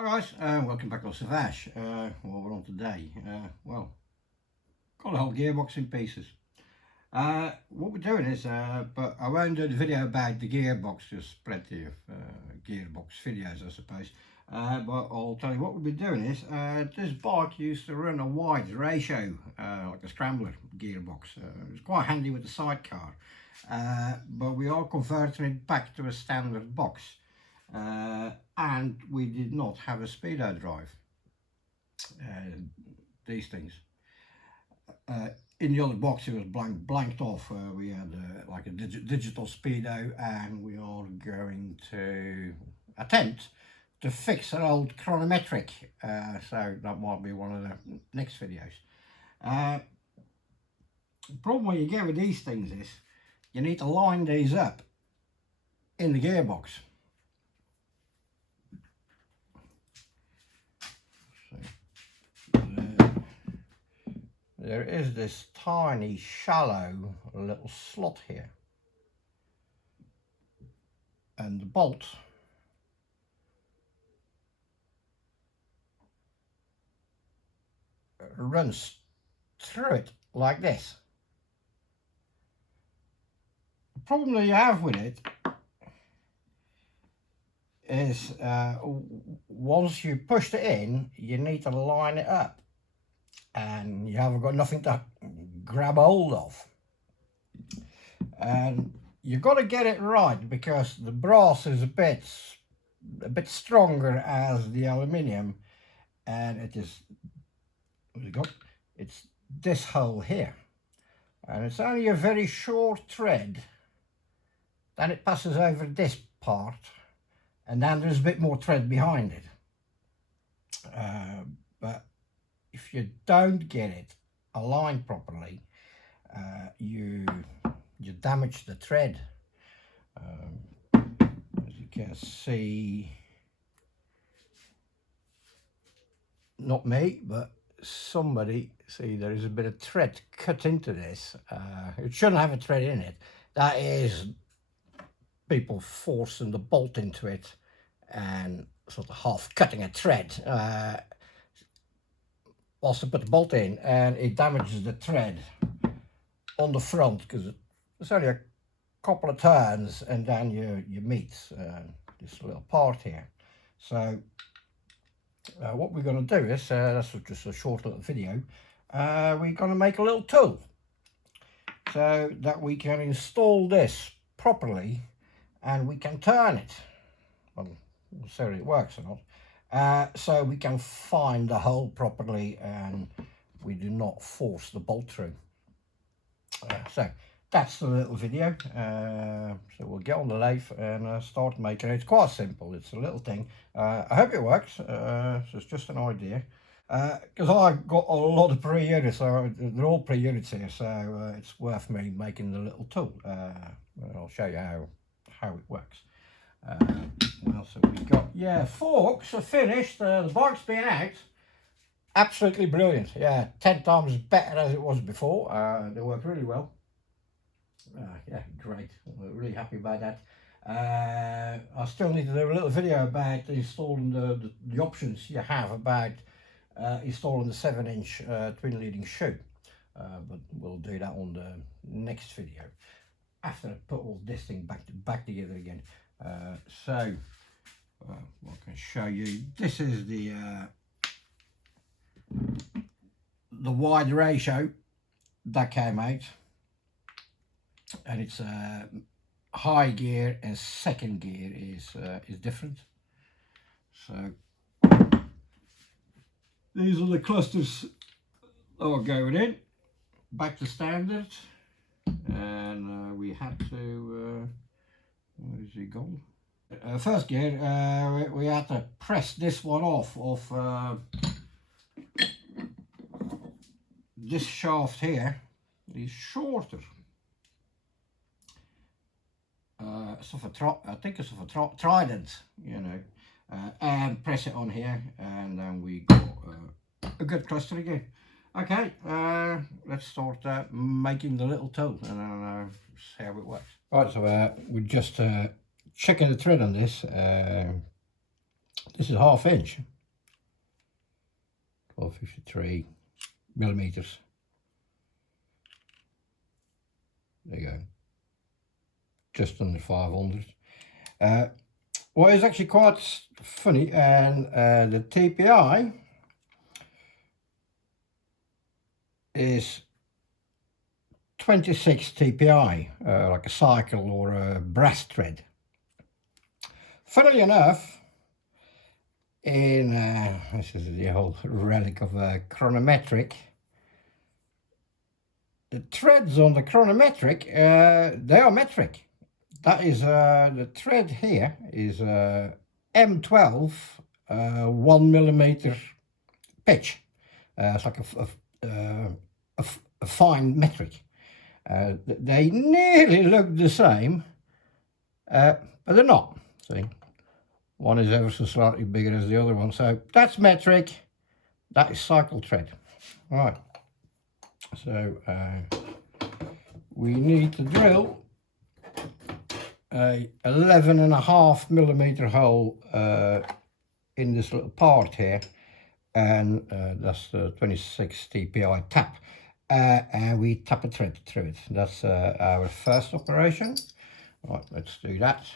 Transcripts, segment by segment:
Hi guys, welcome back to Savage. What we're on today, well, got the whole gearbox in pieces. What we're doing is, but I won't do the video about the gearbox, just plenty of gearbox videos I suppose. But I'll tell you what we'll be doing is, this bike used to run a wide ratio, like a scrambler gearbox. It's quite handy with the sidecar, but we are converting it back to a standard box. And we did not have a Speedo drive, these things. In the other box it was blanked off. We had like a digital Speedo, and we are going to attempt to fix an old chronometric, so that might be one of the next videos. The problem when you get with these things is you need to line these up in the gearbox. There is this tiny shallow little slot here, and the bolt runs through it like this. The problem that you have with it is once you push it in, you need to line it up, and you haven't got nothing to grab hold of, and you've got to get it right because the brass is a bit stronger as the aluminium, and it is, what's it got? It's this hole here, and it's only a very short thread, then it passes over this part, and then there's a bit more thread behind it. But if you don't get it aligned properly, you damage the thread. As you can see, not me, but somebody, see there is a bit of thread cut into this. It shouldn't have a thread in it. That is people forcing the bolt into it and sort of half cutting a thread whilst they put the bolt in, and it damages the thread on the front because it's only a couple of turns and then you meet this little part here. So what we're going to do is, that's just a short little video, we're going to make a little tool so that we can install this properly and we can turn it. Well, we'll see if it works or not. So we can find the hole properly and we do not force the bolt through. So that's the little video. So we'll get on the lathe and start making it. It's quite simple, it's a little thing. I hope it works. So it's just an idea, because I've got a lot of pre-units, so they're all pre-units here, so it's worth me making the little tool. I'll show you how it works. What else have we got? Yeah, forks are finished. The bike's been out. Absolutely brilliant. Yeah, 10 times better as it was before. They work really well. Yeah, great. We're really happy about that. I still need to do a little video about installing the options you have about installing the 7-inch twin leading shoe. But we'll do that on the next video after I put all this thing back together again. So what I can show you, this is the wide ratio that came out, and it's high gear and second gear is different. So these are the clusters that are going in back to standard, and we had to where is he gone? First gear, we had to press this one off this shaft here. Is shorter. I think it's of a trident, you know, and press it on here, and then we got a good cluster again. Okay, let's start making the little tool and see how it works. Right, so we're just checking the thread on this. This is 1/2 inch, 1253 millimeters. There you go, just under 500. What is actually quite funny, and the TPI is 26 TPI, like a cycle or a brass thread. Funnily enough, in this is the whole relic of a chronometric. The threads on the chronometric, they are metric. That is the thread here is M12 1mm pitch. It's like a fine metric. They nearly look the same, but they're not. See, one is ever so slightly bigger as the other one. So that's metric. That is cycle thread. Right. So we need to drill a 11.5mm hole in this little part here, and that's the 26 TPI tap, and we tap a thread through it. That's our first operation. Right, let's do that.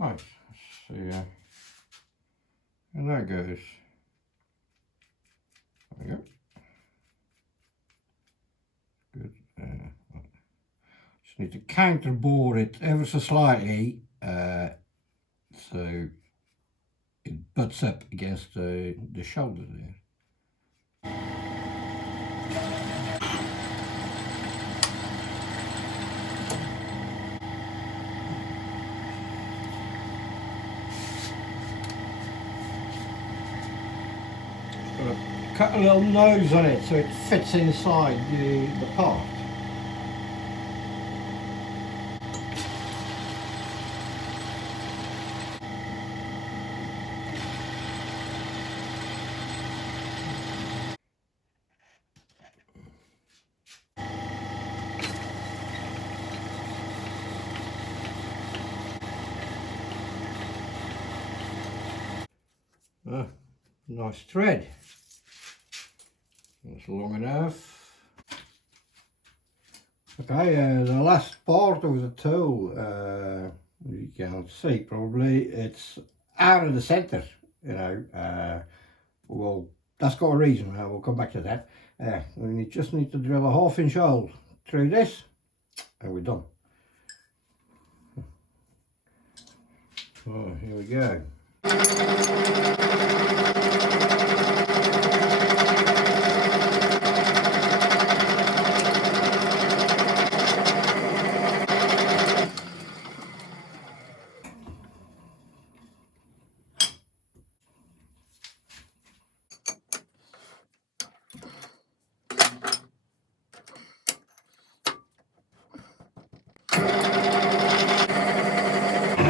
Right, let's see, and there goes. There we go. Good. Just need to counter bore it ever so slightly, so it butts up against the shoulder there. Cut a little nose on it so it fits inside the part. Ah, nice thread. It's long enough. Okay, the last part of the tool, you can see probably it's out of the center, you know. Well, that's got a reason. We'll come back to that. We just need to drill a 1/2 inch hole through this, and we're done. Oh, here we go.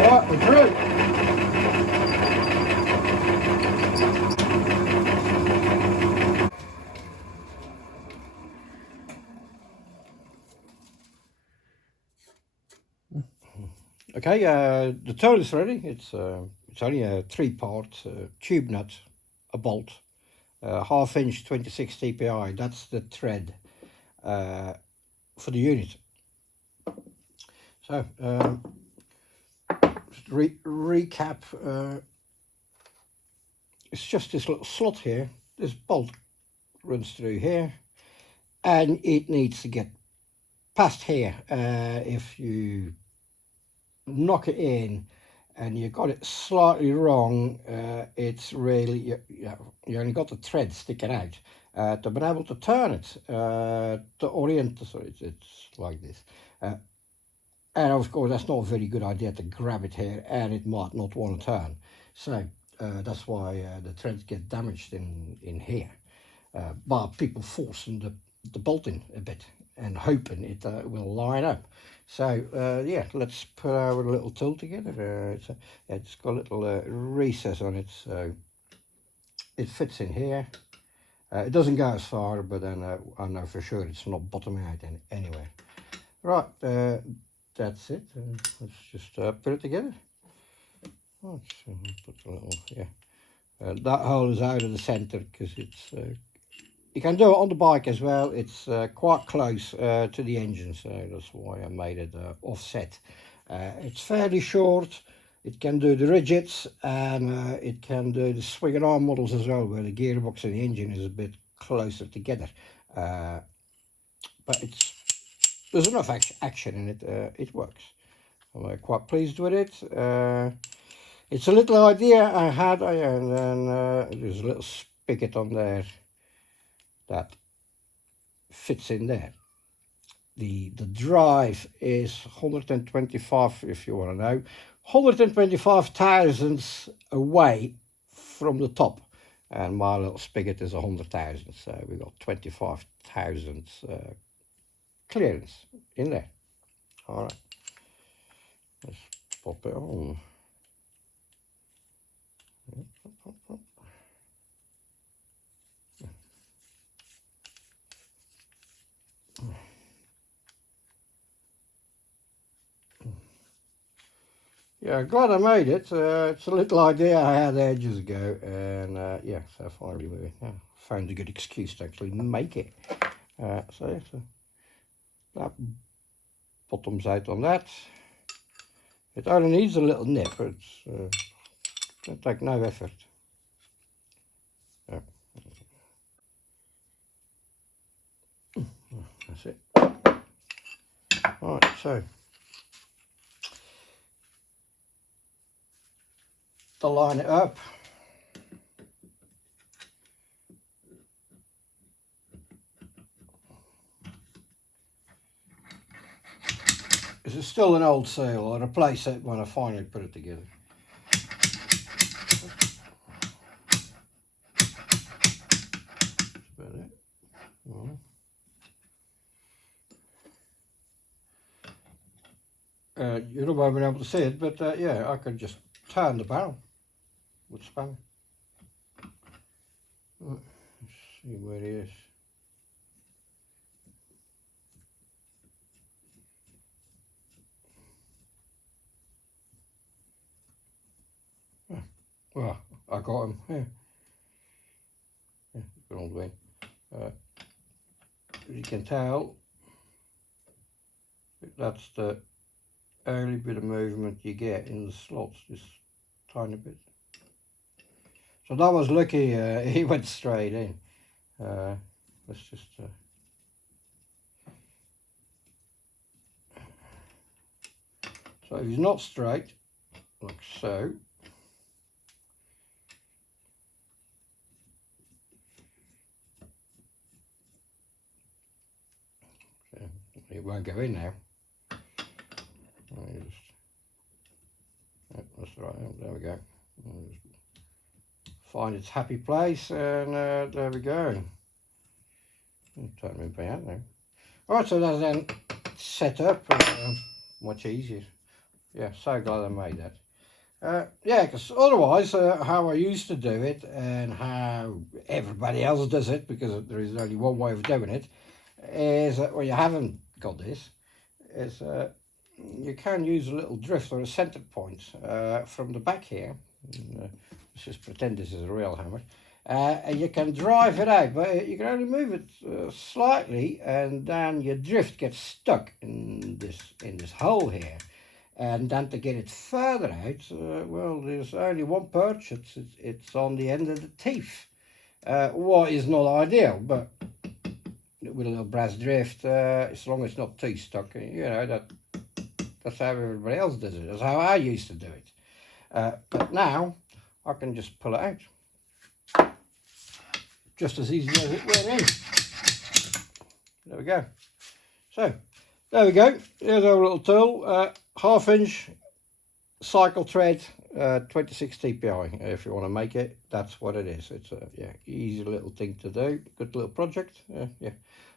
Right, we're through. Okay, the tool is ready. It's only a 3-part tube nut, a bolt, 1/2 inch 26 TPI. That's the thread for the unit. So just recap. It's just this little slot here. This bolt runs through here, and it needs to get past here. If you knock it in and you got it slightly wrong, it's really you only got the thread sticking out. To be able to turn it, to orient, so it's like this, and of course that's not a very good idea to grab it here, and it might not want to turn. So that's why the threads get damaged in here, by people forcing the bolt in a bit and hoping it will line up. So yeah, let's put our little tool together. It's got a little recess on it, so it fits in here. It doesn't go as far, but then I know for sure it's not bottoming out anywhere. Right, that's it. Let's just put it together. Let's put a little, yeah. That hole is out of the center because it's. You can do it on the bike as well. It's quite close to the engine, so that's why I made it offset. It's fairly short. It can do the rigids, and it can do the swing and arm models as well, where the gearbox and the engine is a bit closer together. But there's enough action in it. It works. I'm quite pleased with it. It's a little idea I had, and then there's a little spigot on there that fits in there. The drive is 125, if you want to know, 125 thousandths away from the top, and my little spigot is 100,000, so we got 25 thousandths clearance in there. All right, let's pop it on. Yeah, glad I made it. It's a little idea I had ages ago, and yeah, so finally we found a good excuse to actually make it. So that bottoms out on that. It only needs a little nip. It's don't take no effort. Yeah. That's it. Right, so to line it up, this is still an old seal. I'll replace it when I finally put it together. That's about it. You don't won't be able to see it, but yeah, I could just turn the barrel with spanner. Let's see where it is. Well, I got him. Yeah. Good old way. As you can tell, that's the only bit of movement you get in the slots, this tiny bit. So that was lucky. He went straight in. Let's just so if he's not straight, like so, it won't go in now. That's right. There we go. Find its happy place, and there we go. Turn me back out now. Alright, so that's then set up. Much easier. Yeah, so glad I made that. Yeah, because otherwise, how I used to do it and how everybody else does it, because there is only one way of doing it, is that when you haven't got this, is you can use a little drift or a center point from the back here. Let's just pretend this is a real hammer. And you can drive it out, but you can only move it slightly, and then your drift gets stuck in this hole here. And then to get it further out, well, there's only one perch. It's on the end of the teeth. What is not ideal, but with a little brass drift, as long as it's not too stuck, you know, that's how everybody else does it. That's how I used to do it. But now I can just pull it out, just as easy as it went in. There we go. So there we go. Here's our little tool. 1/2 inch cycle thread, 26 TPI. If you want to make it, that's what it is. It's a easy little thing to do. Good little project. Yeah,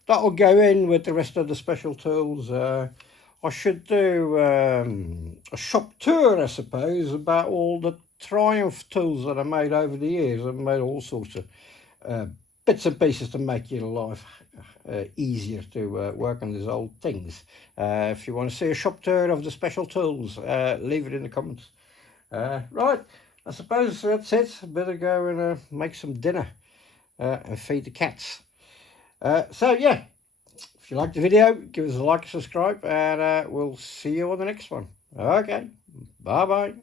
that will go in with the rest of the special tools. I should do a shop tour, I suppose, about all the Triumph tools that I made over the years. I've made all sorts of bits and pieces to make your life easier to work on these old things. If you want to see a shop tour of the special tools, leave it in the comments. Right, I suppose that's it. Better go and make some dinner and feed the cats. So yeah, if you liked the video, give us a like and subscribe, and we'll see you on the next one. Okay, bye bye.